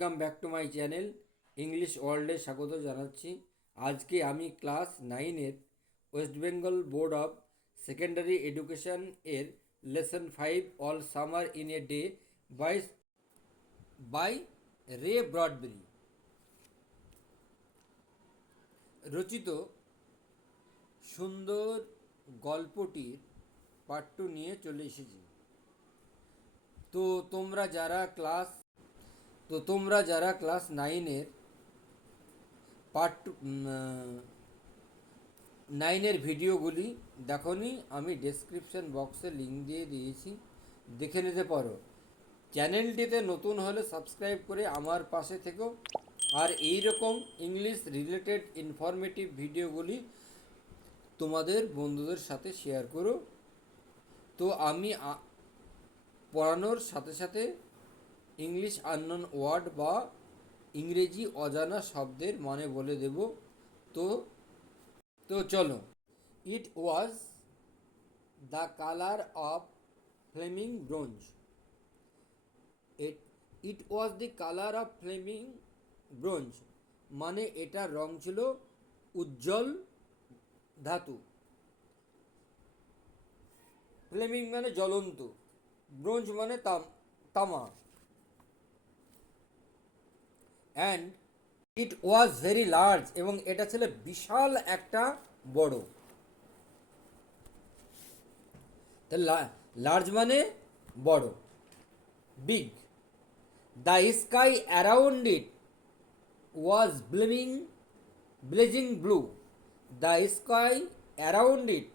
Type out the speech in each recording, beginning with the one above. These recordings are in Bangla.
Welcome back to my channel English ওয়ার্ল্ডে স্বাগত জানাচ্ছি। আজকে আমি ক্লাস 9-এর West Bengal board of secondary education এর lesson 5 all summer in a day by by Ray Bradbury রচিত সুন্দর গল্পটির পার্ট 2 নিয়ে চলে এসেছি। তো তোমরা যারা ক্লাস 9-এর পার্ট 9-এর ভিডিওগুলি দেখোনি, আমি ডেসক্রিপশন বক্সে লিঙ্ক দিয়ে দিয়েছি, দেখে নিতে পারো। চ্যানেলটিতে নতুন হলে সাবস্ক্রাইব করে আমার পাশে থেকো, আর এই রকম ইংলিশ রিলেটেড ইনফরমেটিভ ভিডিওগুলি তোমাদের বন্ধুদের সাথে শেয়ার করো। তো আমি পড়ানোর সাথে সাথে ইংলিশ আননোন ওয়ার্ড বা ইংরেজি অজানা শব্দের মানে বলে দেব। তো তো চলো। It was the colour of flaming bronze. It was the colour of flaming bronze মানে এটার রং ছিল উজ্জ্বল ধাতু। ফ্লেমিং মানে জ্বলন্ত, ব্রোঞ্জ মানে তামা। And it was very large, এবং এটা ছিল বিশাল একটা বড়। লার্জ মানে বড়, big. The sky around it was blazing blue. The sky around it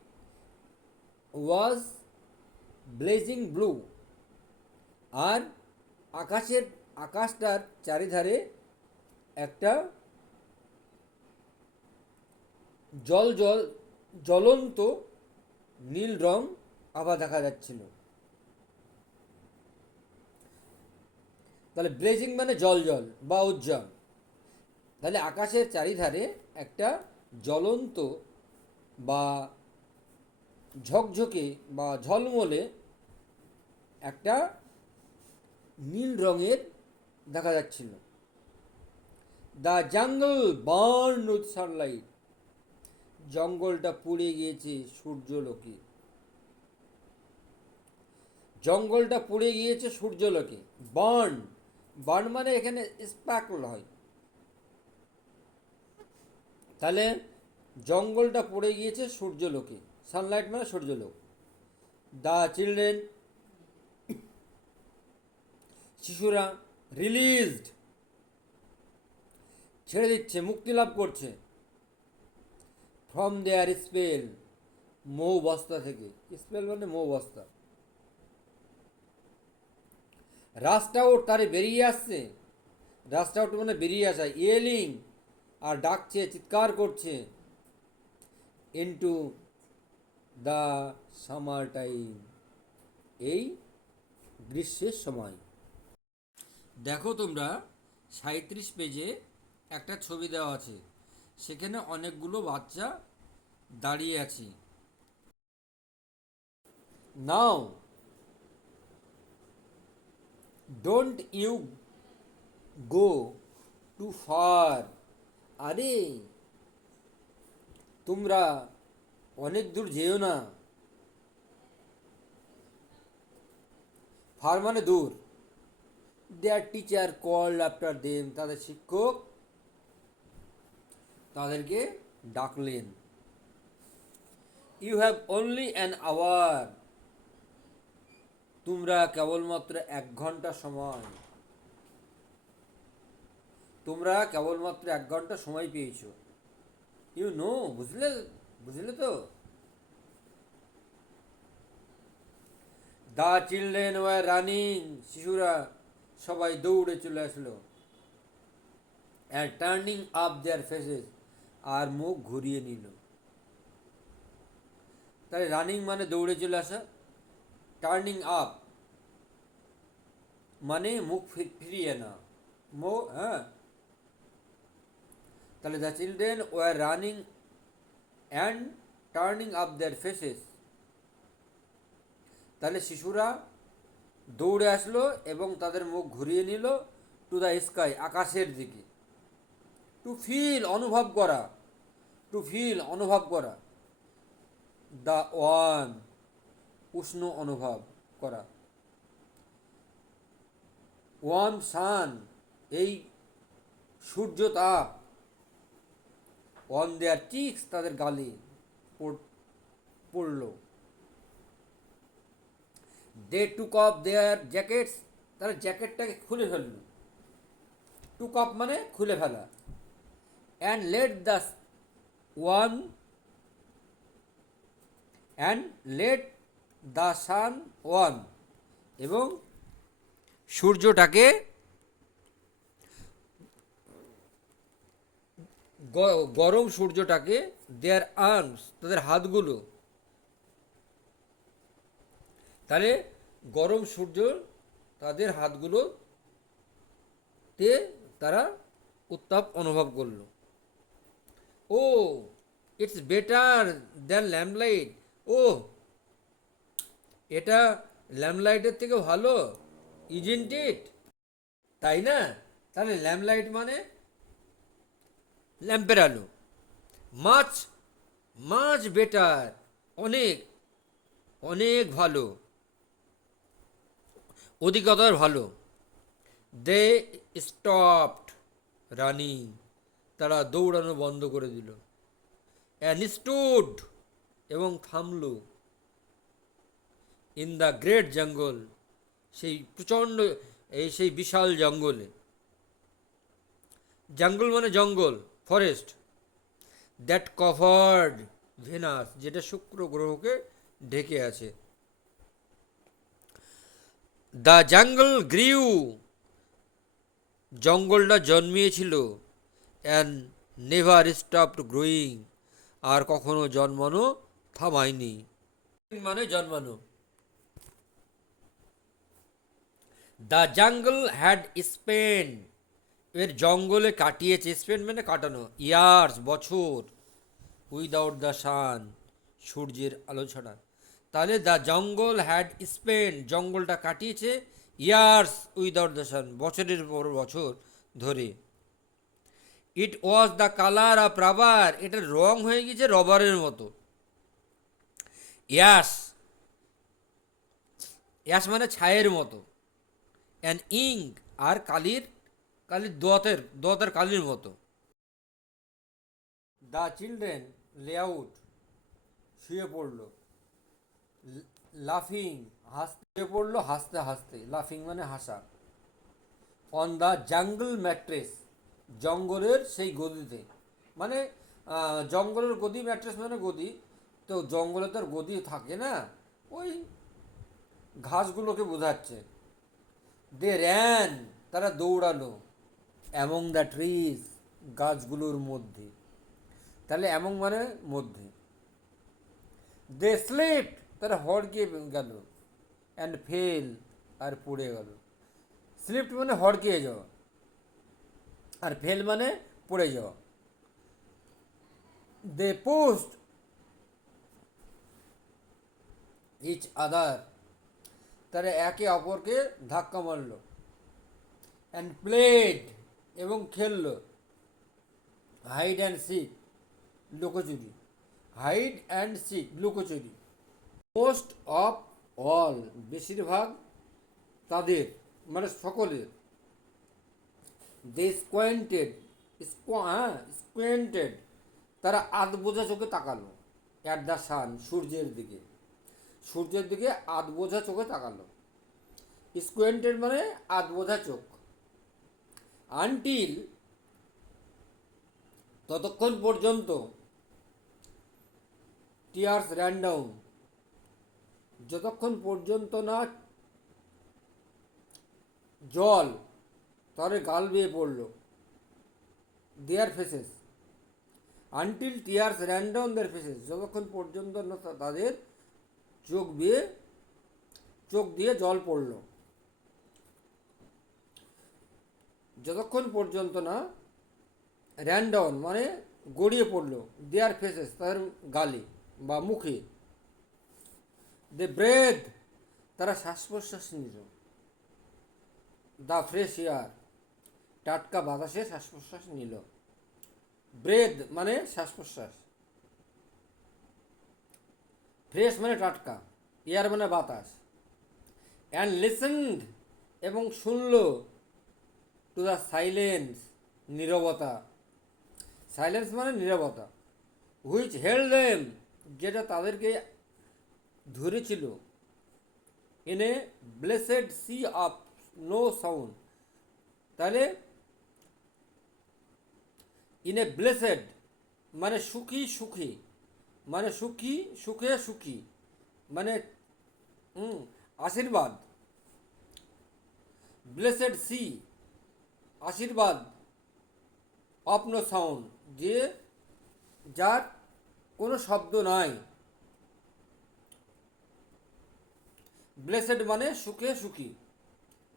was blazing blue. আর আকাশটার চারিধারে একটা জ্বলন্ত নীল রং আভা দেখা যাচ্ছিল। তাহলে ব্লেজিং মানে জল বা উজ্জ্বল। তাহলে আকাশের চারিধারে একটা জ্বলন্ত বা ঝকঝকে বা ঝলমলে একটা নীল রঙের দেখা যাচ্ছিল। The jungle burn with Sunlight. জঙ্গলটা পুড়ে গিয়েছে সূর্যলোকে। জঙ্গলটা পুড়ে গিয়েছে সূর্যলোকে। বার্ন মানে এখানে স্পার্কল হয়। তাহলে জঙ্গলটা পড়ে গিয়েছে সূর্যলোকে। সানলাইট মানে সূর্যলোক। দ্য চিলড্রেন, শিশুরা, রিলিজড ছেড়ে দিচ্ছে, মুক্তি লাভ করছে। ফ্রম দেয়ার স্পেল, মৌ বস্তা থেকে। স্পেল মানে মৌ বস্তা। রাস্ট আউট, তারে বেরিয়ে আসছে। রাস্ট আউট মানে বেরিয়ে আসা। ইয়েলিং, আর ডাকছে, চিৎকার করছে। ইনটু দ্য সামার টাইম, এই গ্রীষ্মের সময়। দেখো তোমরা 37 পেজে একটা ছবি দেওয়া আছে, সেখানে অনেকগুলো বাচ্চা দাঁড়িয়ে আছে। Now don't you go too far. আরে তোমরা অনেক দূর যেও না। ফার মানে দূর। Their teacher called after them, তাদের শিক্ষক তাদেরকে ডাকলেন। You have only an hour. তোমরা কেবলমাত্র 1 ঘন্টা সময়। তোমরা কেবলমাত্র 1 ঘন্টা সময় পেয়েছো। ইউ নো, বুঝলে তো। দ্য চিলড্রেন ওয়ার রানিং, শিশুরা সবাই দৌড়ে চলে আসলো। And turning up their faces, আর মুখ ঘুরিয়ে নিল। তাহলে রানিং মানে দৌড়ে চলে আসা, টার্নিং আপ মানে মুখ ফিরিয়ে না। হ্যাঁ, তাহলে the children were running and turning up their faces. তাহলে শিশুরা দৌড়ে আসলো এবং তাদের মুখ ঘুরিয়ে নিল। টু টু দ্য স্কাই, আকাশের দিকে। টু ফিল, অনুভব করা, টু ফিল, অনুভব করা। দ্য ওয়ার্ম, উষ্ণ অনুভব করা। ওয়ার্ম সান, এই সূর্য তাপ। অন দেয়ার চিক্স, তাদের গালে পড়ল। দে টুক অফ দেয়ার জ্যাকেটস, তারা জ্যাকেটটাকে খুলে ফেলল। টুক অফ মানে খুলে ফেলা। And let the one and let the sun one, এবং সূর্যটাকে, গরম সূর্যটাকে, দেয়ার আর্মস, তাদের হাতগুলো। তাহলে গরম সূর্য তাদের হাতগুলোতে তারা উত্তাপ অনুভব করলো। ও ইটস বেটার দ্যান ল্যাম্পলাইট, ও এটা ল্যাম্পলাইটের থেকে ভালো, ইজেন্ট ইট, তাই না? তাহলে ল্যাম্পলাইট মানে ল্যাম্পের আলো। মাছ, মাছ বেটার, অনেক, অনেক ভালো, অধিকতর ভালো। দে স্টপড রানিং, তারা দৌড়ানো বন্ধ করে দিল। অ্যান্ড স্টুড, এবং থামল। ইন দ্য গ্রেট জঙ্গল, সেই প্রচণ্ড, সেই বিশাল জঙ্গলে। জঙ্গল মানে জঙ্গল, ফরেস্ট। দ্যাট কভার্ড ভেনাস, যেটা শুক্র গ্রহকে ঢেকে আছে। দ্য জঙ্গল গ্রিউ, জঙ্গলটা জন্মিয়েছিল। অ্যান্ড নেভার স্টপড গ্রোয়িং, আর কখনো জন্মানো থামায়নি, মানে জন্মানো। দ্য জঙ্গল হ্যাড স্পেন্ড, এর জঙ্গলে কাটিয়েছে, স্পেন্ড মানে কাটানো, ইয়ার্স বছর, উইদাউট দ্য সান, সূর্যের আলো ছাড়া। তাহলে দ্য জঙ্গল হ্যাড স্পেন্ড, জঙ্গলটা কাটিয়েছে, ইয়ার্স উইদাউট দ্য সান, বছরের পর বছর ধরে। It was the colour of rubber, এটার রং হয়ে গেছে রবারের মতো। ইয়াস, ইয়াস মানে ছায়ের মতো। অ্যান ইঙ্ক, আর কালির, কালির দোয়াতের কালির মতো। দ্য চিলড্রেন লে আউট, শুয়ে পড়ল। লাফিং, হাসতে পড়লো, হাসতে হাসতে, লাফিং মানে হাসা। অন দ্য জঙ্গল ম্যাট্রেস, জঙ্গলের সেই গদিতে, মানে জঙ্গলের গদি, ম্যাট্রেস মানে গদি, তো জঙ্গলে তো আর গদি থাকে না, ওই ঘাসগুলোকে বোঝাচ্ছে। দে র্যান, তারা দৌড়ালো। অ্যামং দ্য ট্রিজ, গাছগুলোর মধ্যে, তাহলে অ্যামং মানে মধ্যে। দে স্লিপ, তারা হড়কিয়ে গেল। অ্যান্ড ফেল, আর পড়ে গেল। স্লিপ্ট মানে হড়কিয়ে যাওয়া, আর ফেল মানে পড়ে যাওয়া। দে পোস্ট ইচ আদার, তারা একে অপরকে ধাক্কা মারল। অ্যান্ড প্লেড, এবং খেলল। হাইড অ্যান্ড সিক, লুকোচুরি। হাইড অ্যান্ড সিক, লুকোচুরি। মোস্ট অফ অল, বেশিরভাগ তাদের, মানে সকলের। দে স্কোয়েন্টেড, স্কোয়েন্টেড, তারা আধ বোঝা চোখে তাকালো। অ্যাট দ্য সান, সূর্যের দিকে, সূর্যের দিকে আধ বোঝা চোখে তাকালো। স্কোয়েন্টেড মানে আধ বোঝা চোখ। আনটিল, ততক্ষণ পর্যন্ত। টিয়ার্স র্যান ডাউন, যতক্ষণ পর্যন্ত না জল তাদের গাল বেয়ে পড়ল। Their faces, until tears ran down their faces, যতক্ষণ পর্যন্ত না তাদের চোখ দিয়ে জল পড়ল। যতক্ষণ পর্যন্ত না র্যান ডাউন মানে গড়িয়ে পড়ল, দেয়ার ফেসেস, তাদের গালে বা মুখে। দে ব্রেথ, তারা শ্বাস প্রশ্বাস নিল। দ্য ফ্রেশ এয়ার, টাটকা বাতাসে শ্বাস প্রশ্বাস নিল। ব্রেথ মানে শ্বাস প্রশ্বাস, ফ্রেশ মানে টাটকা, এয়ার মানে বাতাস। অ্যান্ড লিসেন্ড এবং শুনল, টু দ্য সাইলেন্স নীরবতা, সাইলেন্স মানে নীরবতা, হুইচ হেল্ড দেম যেটা তাদেরকে ধরেছিল, in a blessed sea of no sound. তাহলে ইন এ ব্লেসেড মানে সুখী, সুখী মানে সুখী, সুখে সুখী মানে আশীর্বাদ, ব্লেসেড সি আশীর্বাদ, অফ নো সাউন্ড যে যার কোনো শব্দ নাই। ব্লেসেড মানে সুখে সুখী,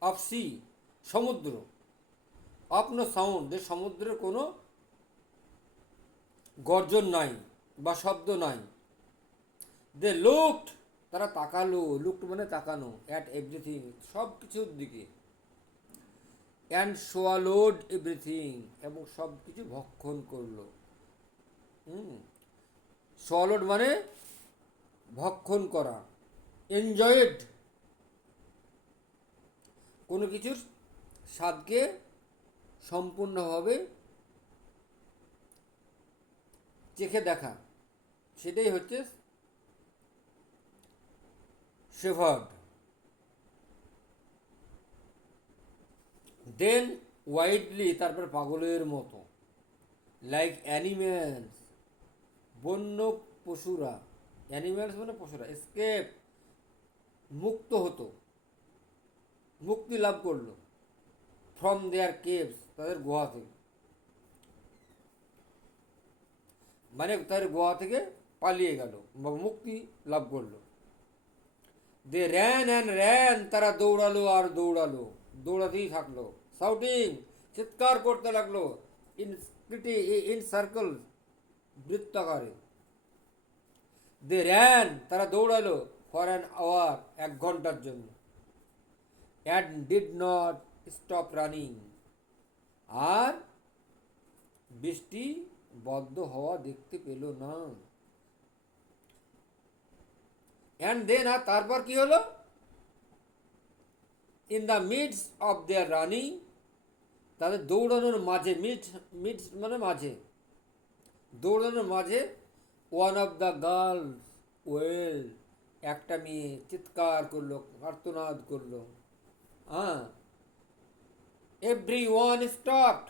অফ সি সমুদ্র, অফ নো সাউন্ড যে সমুদ্রের কোনো গর্জন নাই বা শব্দ নাই। দে লুকড তারা তাকালো, লুকড মানে তাকানো, অ্যাট এভরিথিং সব কিছুর দিকে, অ্যান্ড সোয়ালোড এভরিথিং এবং সব কিছু ভক্ষণ করলো। সোয়ালোড মানে ভক্ষণ করা, এনজয়েড কোনো কিছুর স্বাদকে সম্পূর্ণভাবে চেখে দেখা, সেটাই হচ্ছে সেভার্ড। দেন ওয়াইডলি তারপর পাগলের মতো, লাইক অ্যানিম্যালস বন্য পশুরা, অ্যানিম্যালস মানে পশুরা, এসকেপ মুক্ত হতো, মুক্তি লাভ করলো, ফ্রম দেয়ার কেভস তাদের গুহা থেকে, মানে তাদের গুহা থেকে পালিয়ে গেল বা মুক্তি লাভ করলো। দে র্যান অ্যান্ড র্যান তারা দৌড়ালো আর দৌড়ালো, দৌড়াতেই থাকলো, শাউটিং চিৎকার করতে লাগলো, ইন ইন সার্কেল বৃত্তাকারে। দে র্যান তারা দৌড়ালো ফর অ্যান আওয়ার 1 ঘন্টার জন্য, and did not stop running আর বৃষ্টি বদ্ধ হওয়া দেখতে পেল না। অ্যান্ড দেন আর তারপর কি হলো, in the midst of their running তাদের দৌড়ানোর মাঝে, মিডস মানে মাঝে, দৌড়ানোর মাঝে, one of the girls well একটা মেয়ে চিৎকার করলো, আর্তনাদ করলো। হ্যাঁ, এভরি ওয়ান স্টপড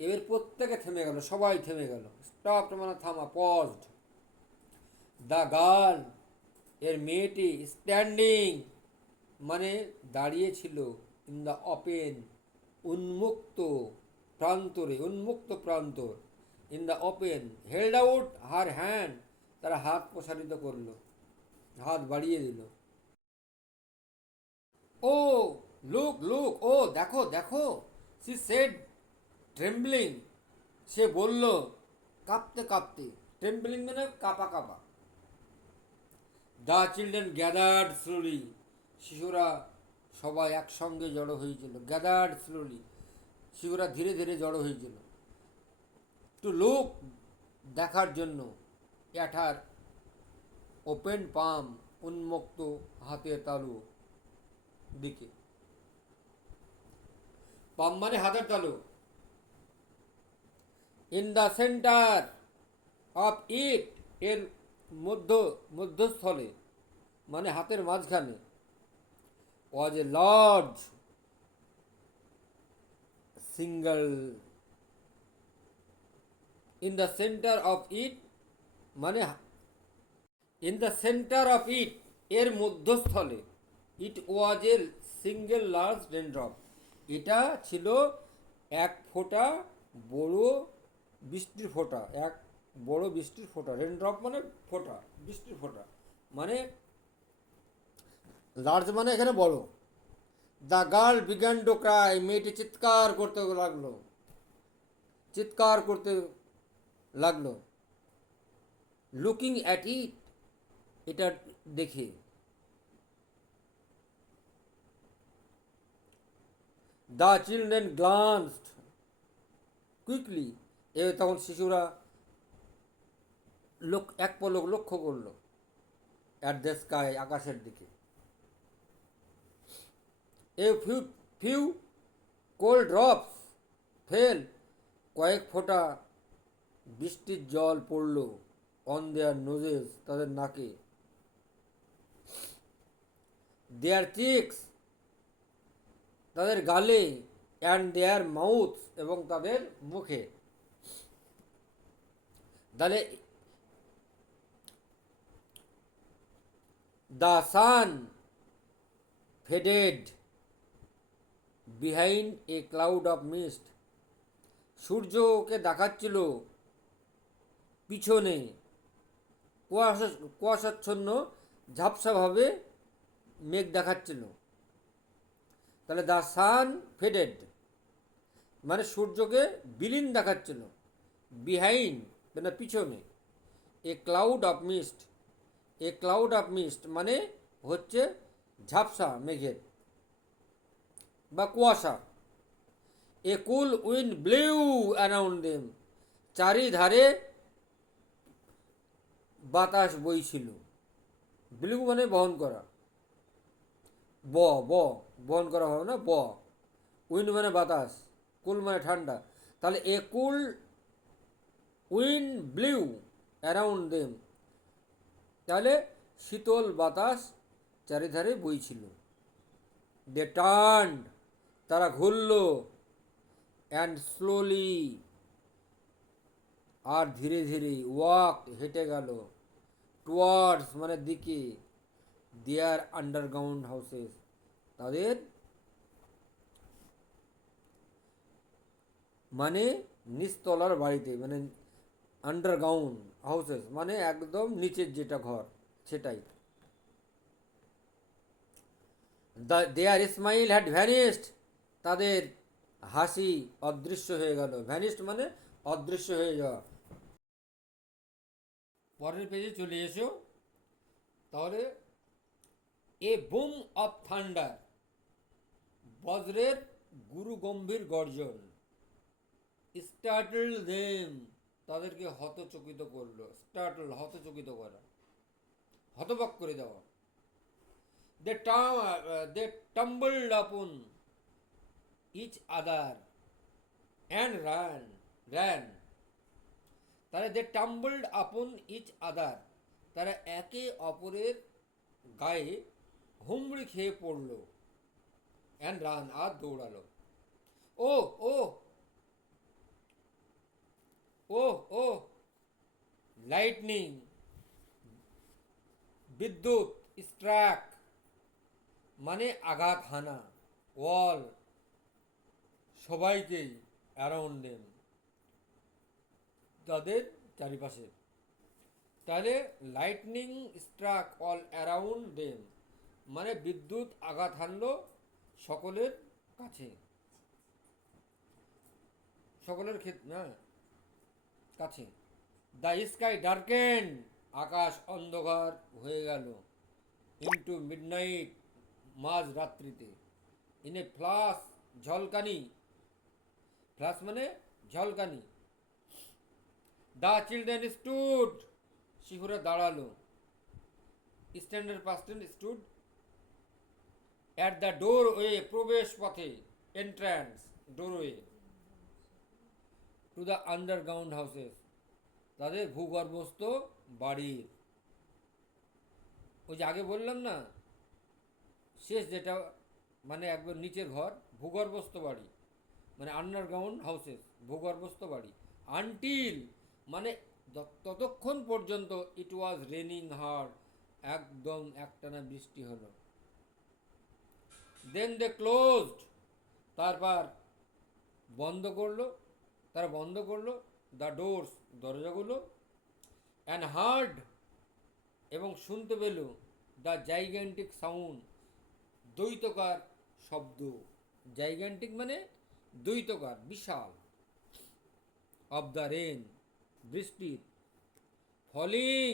এর প্রত্যেকে থেমে গেল, সবাই থেমে গেল, স্টপড মানে থামা, পজড। দ্য গার্ল এর মেয়েটি, স্ট্যান্ডিং মানে দাঁড়িয়ে ছিল, ইন দ্য ওপেন উন্মুক্ত প্রান্তরে, উন্মুক্ত প্রান্তর, in the open, held out her hand তারা হাত প্রসারিত করলো, হাত বাড়িয়ে দিল। ও লুক লুক ও দেখো দেখো, সি সেড ট্রেম্বলিং সে বলল কাঁপতে কাঁপতে, ট্রেম্বলিং মানে কাঁপা কাঁপা। দ্য চিলড্রেন গ্যাদার্ড স্লোলি শিশুরা সবাই একসঙ্গে জড়ো হয়েছিল, গ্যাদার্ড স্লোলি শিশুরা ধীরে ধীরে জড়ো হয়েছিল, টু লুক দেখার জন্য, অ্যাট হার ওপেন পাম উন্মুক্ত হাতের তালু দিকে, পাম মানে হাতের তালু, in the centre of it এর মধ্যস্থলে মানে হাতের মাঝখানে, was a large single, in the centre of it মানে in the centre of it এর মধ্যস্থলে, it was a single large raindrop এটা ছিল এক ফোঁটা বড় বৃষ্টির ফোঁটা, এক বড় বৃষ্টির ফোঁটা, রেনড্রপ মানে ফোঁটা, বৃষ্টির ফোঁটা মানে লার্জ মানে এখানে বড়। The girl began to cry মেয়েটি চিৎকার করতে লাগলো, চিৎকার করতে লাগলো, লুকিং অ্যাট ইট এটা দেখে, দ্য চিলড্রেন গ্লান্সড কুইকলি। তখন শিশুরা এক পলক লক্ষ্য করলো অ্যাট দ্য স্কাই, আকাশের দিকে। A few few cold drops fail, কয়েক ফোঁটা বৃষ্টির জল পড়ল অন দেয়ার নোজেস, তাদের নাকে, দেয়ার চিক্স, তাদের গালে, অ্যান্ড দেয়ার মাউথ, এবং তাদের মুখে। তাহলে the sun faded behind A cloud of mist, সূর্যকে দেখাচ্ছিল পিছনে কুয়াশাচ্ছন্ন ঝাপসাভাবে মেঘ দেখাচ্ছিল। তাহলে দ্য সান ফেডেড মানে সূর্যকে বিলীন দেখাচ্ছিল, বিহাইন্ড মানে পিছনে, এ cloud of mist, A cloud of mist মানে হচ্ছে ঝাপসা মেঘের বা কুয়াশা। এ কুল উইন্ড ব্লিউ অ্যারাউন্ড দেম, চারিধারে বাতাস বইছিল। ব্লিউ মানে বহন করা, ব ব বহন করা হবে না, ব। উইন্ড মানে বাতাস, কুল মানে ঠান্ডা। তাহলে এ কুল উইন্ড ব্লিউ অ্যারাউন্ড দেম, তাহলে শীতল বাতাস চারিধারে বইছিল। দে টার্নড, তারা ঘুরল, অ্যান্ড স্লোলি, আর ধীরে ধীরে, ওয়াক হেঁটে গেল, টুয়ার্ডস মানে দিকে, দেয়ার আন্ডারগ্রাউন্ড হাউসেস, তাদের মানে নিচতলার বাড়িতে, মানে আন্ডারগ্রাউন্ড হাউসেস মানে একদম নিচের যেটা ঘর সেটাই। দেয়ার স্মাইল হ্যাড ভ্যানিস্ট, তাদের হাসি অদৃশ্য হয়ে গেল। ভ্যানিস্ট মানে অদৃশ্য হয়ে যাওয়া। পরের পেজে চলে এসো। তাহলে এ বুম অফ থান্ডার, বজ্রের গুরু গম্ভীর গর্জন, স্টার্টল দেম, তাদেরকে হতচকিত করলো। স্টার্টল হতচকিত করা, হতবাক করে দেওয়া। দে টাম্বলড আপন ইচ আদার অ্যান্ড র্যান, তারা দে টাম্বলড আপন ইচ আদার, তারা একে অপরের গায়ে হুমড়ি খেয়ে পড়ল। অ্যান্ড রান আর দৌড়ালো। ও ও ও ও লাইটনিং, বিদ্যুৎ, স্ট্রাক মানে আঘাত হানা, ওয়াল সবাইকেই, অ্যারাউন্ড দেম তাদের চারিপাশে। তাহলে lightning struck all around them মানে বিদ্যুৎ আঘাত হানলো সকলের কাছে, সকলের কাছে। দ্য স্কাই ডার্কেন, আকাশ অন্ধকার হয়ে গেল। ইন্টু মিডনাইট, মাঝ রাত্রিতে। ইন এ ফ্লাশ, ঝলকানি, ফ্লাশ মানে ঝলকানি। দ্য চিলড্রেন স্টুড, শিশুরা দাঁড়ালো। স্ট্যান্ডের পাস্টেন্ট স্টুড। অ্যাট দ্য ডোরওয়ে, প্রবেশ পথে, entrance, doorway. To the underground houses, তাদের ভূগর্ভস্থ বাড়ির। ওই যে আগে বললাম না, শেষ যেটা মানে একবার নিচের ঘর, ভূগর্ভস্থ বাড়ি মানে আন্ডারগ্রাউন্ড হাউসেস, ভূগর্ভস্থ বাড়ি। আনটিল মানে ততক্ষণ পর্যন্ত ইট ওয়াজ রেনিং হার্ড, একদম একটানা বৃষ্টি হলো। দেন দে ক্লোজড, তারপর বন্ধ করলো, তারা বন্ধ করলো। দ্য ডোরস, দরজাগুলো। অ্যান্ড হার্ড, এবং শুনতে পেল। দ্য জাইগ্যান্টিক সাউন্ড, দ্বৈতকার শব্দ। জাইগ্যান্টিক মানে দ্বৈতকার, বিশাল। অফ দ্য রেন, বৃষ্টির। ফলিং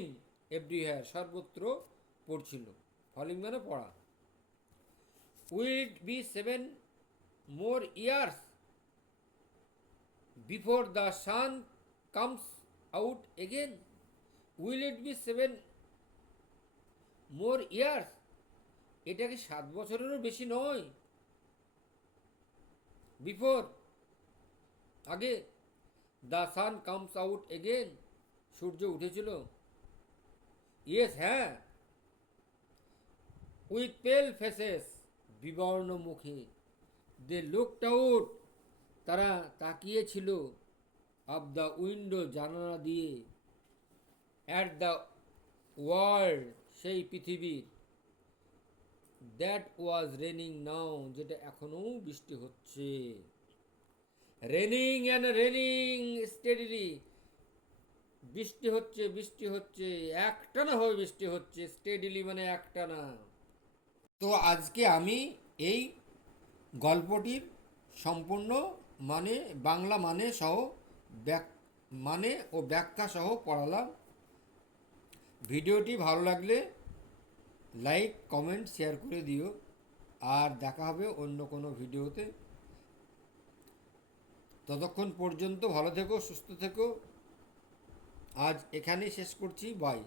এভরিহ্যার, সর্বত্র পড়ছিল। ফলিং মানে পড়া। Will it be 7 more years, before the sun comes out again, will it be 7 more years? এটা কি 7 বছরেরও বেশি নয়? বিফোর, আগে, the sun comes out again, সূর্য উঠেছিল। ইয়েস, হ্যাঁ। উইথ পেল ফেসেস, বিবর্ণ মুখে, দে লুকড আউট, তারা তাকিয়েছিল, অফ দ্য উইন্ডো, জানালা দিয়ে, অ্যাট দ্য ওয়ার্ল্ড, সেই পৃথিবীর, দ্যাট ওয়াজ রেনিং নাও, যেটা এখনো বৃষ্টি হচ্ছে। রেনিং অ্যান্ড রেনিং স্টেডিলি, বৃষ্টি হচ্ছে, বৃষ্টি হচ্ছে, একটানা ভাবে বৃষ্টি হচ্ছে, স্টেডিলি মানে একটানা। তো আজকে আমি এই গল্পটির সম্পূর্ণ মানে বাংলা মানে সহ মানে ও ব্যাখ্যা সহ পড়ালাম। ভিডিওটি ভালো লাগলে লাইক কমেন্ট শেয়ার করে দিও, আর দেখা হবে অন্য কোনো ভিডিওতে। ততক্ষণ পর্যন্ত ভালো থেকো, সুস্থ থেকো। আজ এখানেই শেষ করছি, বাই।